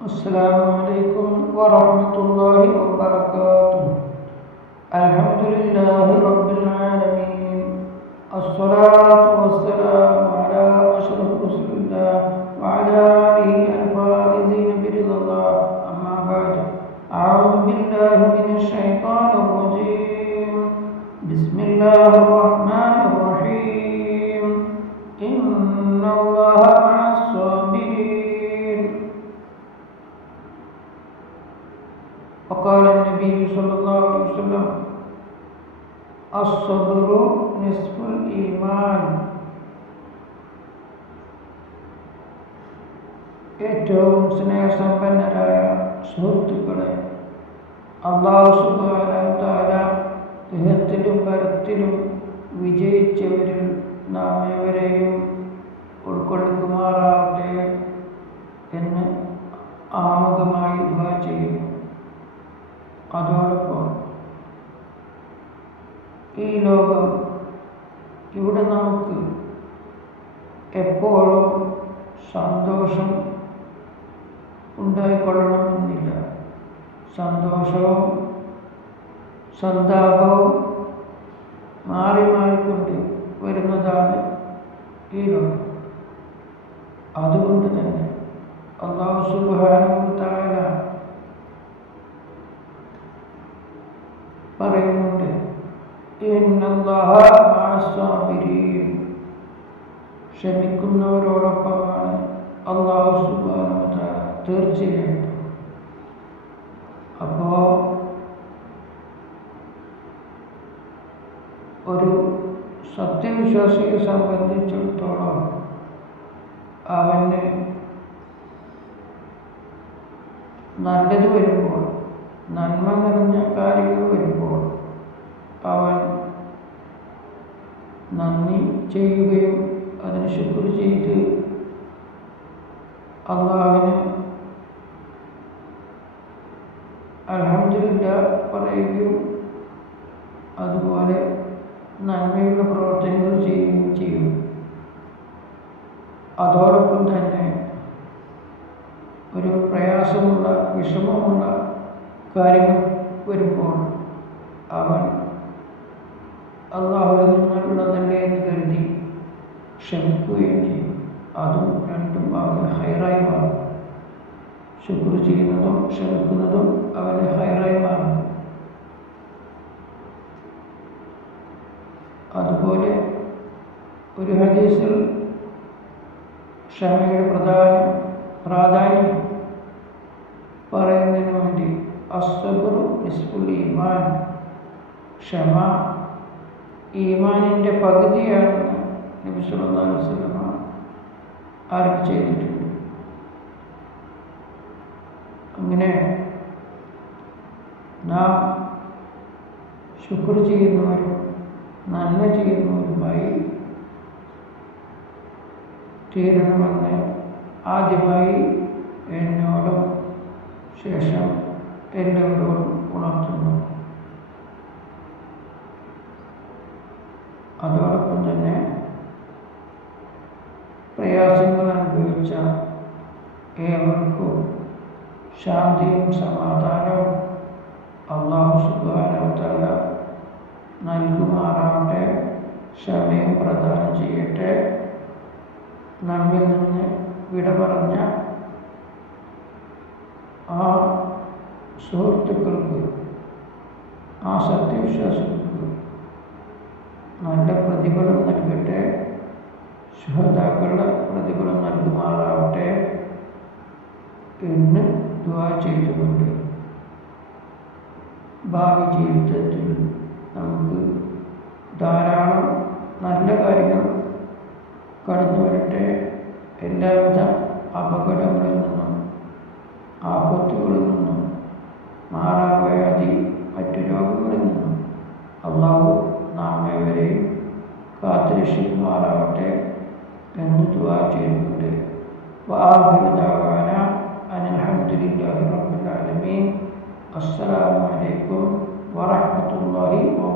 السلام عليكم ورحمة الله وبركاته. الحمد لله رب العالمين. الصلاة والسلام على أشرف رسول الله وعلى آله الفائزين برضا الله. أما بعد أعوذ بالله من الشيطان الرجيم. بسم الله الرحمن وقال النبي صلى الله عليه وسلم الصبر نصف الإيمان ഏറ്റവും സ്നേഹസമ്പന്നരായ സുഹൃത്തുക്കളെ അള്ളാഹു സുബാന ഇഹത്തിലും പരത്തിലും വിജയിച്ചവരിൽ നാം ഏവരെയും ഉൾക്കൊള്ളിക്കുമാറാവട്ടെ ലോകം. ഇവിടെ നമുക്ക് എപ്പോഴും സന്തോഷം ഉണ്ടായിക്കൊള്ളണമെന്നില്ല. സന്തോഷവും സന്താപവും മാറി മാറിക്കൊണ്ട് വരുന്നതാണ് ഈ ലോകം. അതുകൊണ്ട് തന്നെ അള്ളാഹു സുബാനുത്തായ ഇന്നല്ലാഹ മഅസ്സാബിരീൻ. ക്ഷമിക്കുന്നവരോടൊപ്പമാണ് അള്ളാഹു സുബാനുത്തായ തീർച്ചയായിട്ടും അപ്പോ ഒരു സത്യവിശ്വാസിയെ സംബന്ധിച്ചിടത്തോളം അവന് നല്ലത് വരുമ്പോൾ നന്മ നിറഞ്ഞ കാര്യങ്ങൾ വരുമ്പോൾ അവൻ നന്ദി ചെയ്യുകയും അതിന് ശുക്ർ ചെയ്ത് അള്ളാഹുവിന് അലഹമില്ല പറയുകയും അതുപോലെ നന്മയുള്ള പ്രവർത്തനങ്ങൾ ചെയ്യുകയും ചെയ്യും. അതോടൊപ്പം തന്നെ ഒരു പ്രയാസമുള്ള വിഷമമുള്ള കാര്യങ്ങൾ വരുമ്പോൾ അവൻ അള്ളാഹുവിൽ നിന്നുള്ളതല്ലേ എന്ന് കരുതി. ക്ഷമിക്കുകയും ചെയ്യും അതും രണ്ടും അവന് ഹൈറായി മാറും. ശുക്ർ ചെയ്യുന്നതും ക്ഷമിക്കുന്നതും അവന് ഹൈറായി മാറും. അതുപോലെ ഒരു ഹദീസിൽ ക്ഷമയുടെ പ്രധാനം പ്രാധാന്യം പറയുന്നതിന് വേണ്ടി അസ്സബുറു നിസ്ഫുൽ ഈമാൻ. ക്ഷമ ഈമാനിന്റെ പകുതിയാണെന്ന് നബി വസല്ലമ അറിവ് ചെയ്തിട്ടുണ്ട് അങ്ങനെ നാം ശുക്ർ ചെയ്യുന്നവരും നന്മ ചെയ്യുന്നവരുമായി തീരണമെന്ന് ആദ്യമായി എന്നോടും ശേഷം എല്ലാവരോടും ഉണർത്തുന്നു. അതോടൊപ്പം തന്നെ പ്രയാസങ്ങൾ അനുഭവിച്ച ഏവർക്കും ശാന്തിയും സമാധാനവും അള്ളാഹു സുബാനവത്തല നൽകുമാറാവട്ടെ ക്ഷമയും പ്രദാനം ചെയ്യട്ടെ. നമ്മിൽ നിന്ന് വിട പറഞ്ഞ ആ സുഹൃത്തുക്കൾക്ക് ആ സത്യവിശ്വാസികൾക്ക് നല്ല പ്രതിഫലം നൽകട്ടെ. ശുഹതാക്കളുടെ പ്രതിഫലം നൽകുമാറാവട്ടെ എന്ന് ദ്വാ ചെയ്തുകൊണ്ട് ഭാവി ജീവിതത്തിൽ നമുക്ക് ധാരാളം നല്ല കാര്യങ്ങൾ കടന്നു വരട്ടെ. എല്ലാവിധ അപകടങ്ങളിൽ നിന്നും ആപത്തുകളിൽ നിന്നും മാറാവ്യാധി മറ്റു രോഗങ്ങളിൽ നിന്നും അള്ളാഹു يشيم على وقته أنه دعاء جيد وآخر دعوانا أن الحمد لله رب العالمين السلام عليكم ورحمة الله وبركاته